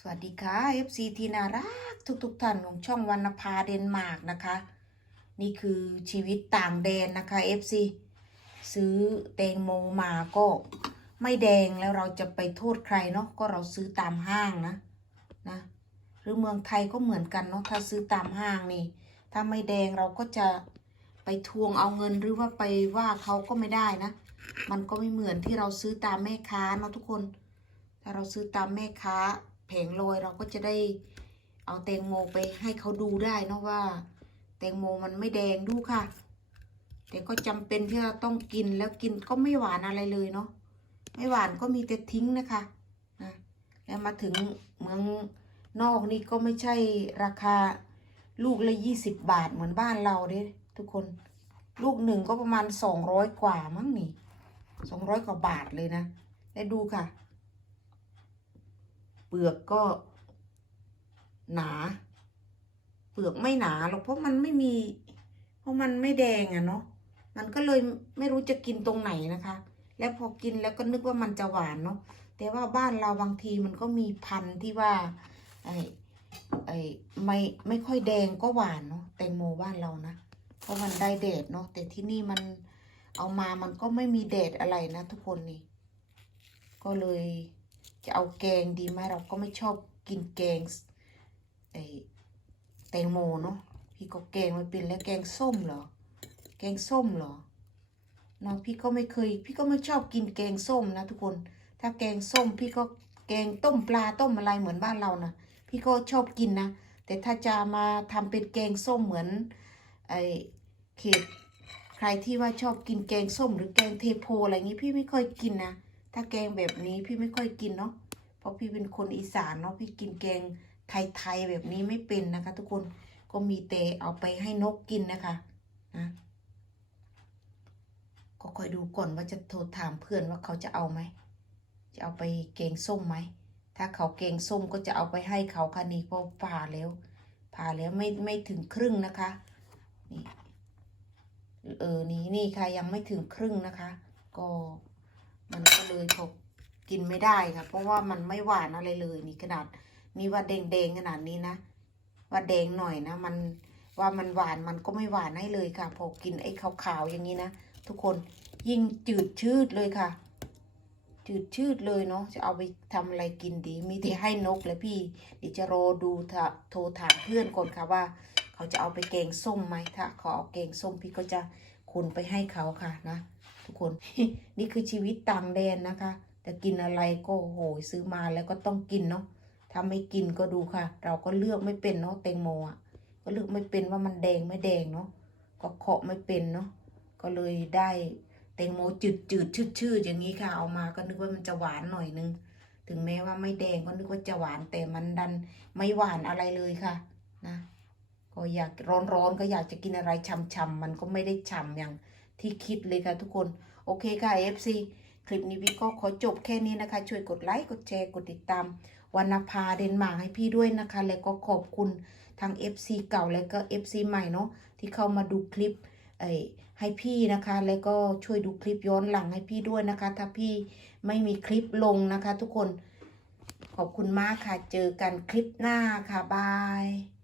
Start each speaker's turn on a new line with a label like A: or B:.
A: สวัสดีค่ะ FC ทีน่ารักทุกๆทท่านของช่องวรรณภาเดนมาร์กนะคะ นี่คือชีวิตต่างแดนนะคะ FC ซื้อแตงโมมาก็ไม่แดงแล้วเราจะไปโทษใครเนาะก็เราซื้อตามห้างนะนะหรือเมืองไทยก็เหมือนกันเนาะถ้าซื้อตามห้างนี่ ถ้าไม่แดงเราก็จะไปทวงเอาเงินหรือว่าไปว่าเขาก็ไม่ได้นะ มันก็ไม่เหมือนที่เราซื้อตามแม่ค้าเนาะทุกคน ถ้าเราซื้อตามแม่ค้า แผงลอยเราก็จะได้เอาแตงโมไปให้เขาดูได้นะว่า แตงโมมันไม่แดงดูค่ะ แต่ก็จำเป็นที่เราต้องกินแล้วกินก็ไม่หวานอะไรเลยเนาะไม่หวานก็มีแต่ทิ้งนะคะนะแล้วมาถึงเมืองนอกนี่ก็ไม่ใช่ราคาลูกละยี่สิบบาทเหมือนบ้านเราเด้ทุกคนลูกหนึ่งก็ประมาณสองร้อยกว่ามั้งนี่สองร้อยกว่าบาทเลยนะแล้วดูค่ะ เปลือกก็หนา เปลือกไม่หนาหรอกเพราะมันไม่มี เพราะมันไม่แดงอะเนาะมันก็เลยไม่รู้จะกินตรงไหนนะคะ แล้วพอกินแล้วก็นึกว่ามันจะหวานเนาะแต่ว่าบ้านเราบางทีมันก็มีพันธุ์ที่ว่า ไอ้ไอ้ไม่ไม่ค่อยแดงก็หวานเนาะแตงโมบ้านเรานะเพราะมันได้แดดเนาะแต่ที่นี่มันเอามามันก็ไม่มีแดดอะไรนะทุกคนนี่ ก็เลย จะเอาแกงดีไหมเราก็ไม่ชอบกินแกงไอแตงโมเนาะพี่ก็แกงไม่เป็นแล้วแกงส้มเหรอ แกงส้มเหรอเนาะพี่ก็ไม่เคย พี่ก็ไม่ชอบกินแกงส้มนะทุกคน ถ้าแกงส้มพี่ก็แกงต้มปลาต้มอะไรเหมือนบ้านเรานะพี่ก็ชอบกินนะ แต่ถ้าจะมาทำเป็นแกงส้มเหมือนไอเขตใครที่ว่าชอบกินแกงส้มหรือแกงเทโพอะไรงี้พี่ไม่ค่อยกินนะ ถ้าแกงแบบนี้พี่ไม่ค่อยกินเนาะเพราะพี่เป็นคนอีสานเนาะพี่กินแกงไทยๆแบบนี้ไม่เป็นนะคะ ทุกคนก็มีแต่เอาไปให้นกกินนะคะนะก็คอยดูก่อนว่าจะโทรถามเพื่อนว่าเขาจะเอาไหมจะเอาไปแกงส้มไหมถ้าเขาแกงส้มก็จะเอาไปให้เขาค่ะนี่เพราะผ่าแล้วผ่าแล้วไม่ไม่ถึงครึ่งนะคะนี่เออนี่นี่ค่ะยังไม่ถึงครึ่งนะคะ ก็ มันก็เลยพบกินไม่ได้ค่ะ เพราะว่ามันไม่หวานอะไรเลยนี่ขนาดนี่ว่าแดงๆขนาดนี้นะ ว่าแดงหน่อยนะ มันว่ามันหวานมันก็ไม่หวานให้เลยค่ะ พอกินไอ้ขาวๆอย่างนี้นะทุกคนยิ่งจืดชืดเลยค่ะ จืดชืดเลยเนาะจะเอาไปทำอะไรกินดี มีแต่ให้นกเลยพี่เดี๋ยวจะรอดูถ้าโทรถามเพื่อนก่อนค่ะว่า เขาจะเอาไปแกงส้มไหมถ้าเขาเอาแกงส้มพี่ก็จะ คุณไปให้เขาค่ะนะ ทุกคนนี่คือชีวิตต่างแดนนะคะจะกินอะไรก็โหยซื้อมาแล้วก็ต้องกินเนาะถ้าไม่กินก็ดูค่ะ เราก็เลือกไม่เป็นเนาะแตงโมอะก็เลือกไม่เป็นว่ามันแดงไม่แดงเนาะก็เคาะไม่เป็นเนาะก็เลยได้แตงโมจืดจืดชืดชืดอย่างนี้ค่ะเอามาก็นึกว่ามันจะหวานหน่อยนึง ถึงแม้ว่าไม่แดงก็นึกว่าจะหวานแต่มันดันไม่หวานอะไรเลยค่ะ นะ ก็อยากร้อนๆก็อยากจะกินอะไรช่ำๆมันก็ไม่ได้ฉ่ำอย่างที่คิดเลยค่ะทุกคน โอเคค่ะ FC คลิปนี้พี่ก็ขอจบแค่นี้นะคะ ช่วยกดไลค์ กดแชร์ กดติดตามวรรณภาเดนมาร์กให้พี่ด้วยนะคะ แล้วก็ขอบคุณทาง FC เก่าและก็ FC ใหม่เนาะที่เข้ามาดูคลิปให้พี่นะคะ แล้วก็ช่วยดูคลิปย้อนหลังให้พี่ด้วยนะคะ ถ้าพี่ไม่มีคลิปลงนะคะ ทุกคนขอบคุณมากค่ะ เจอกันคลิปหน้าค่ะ บาย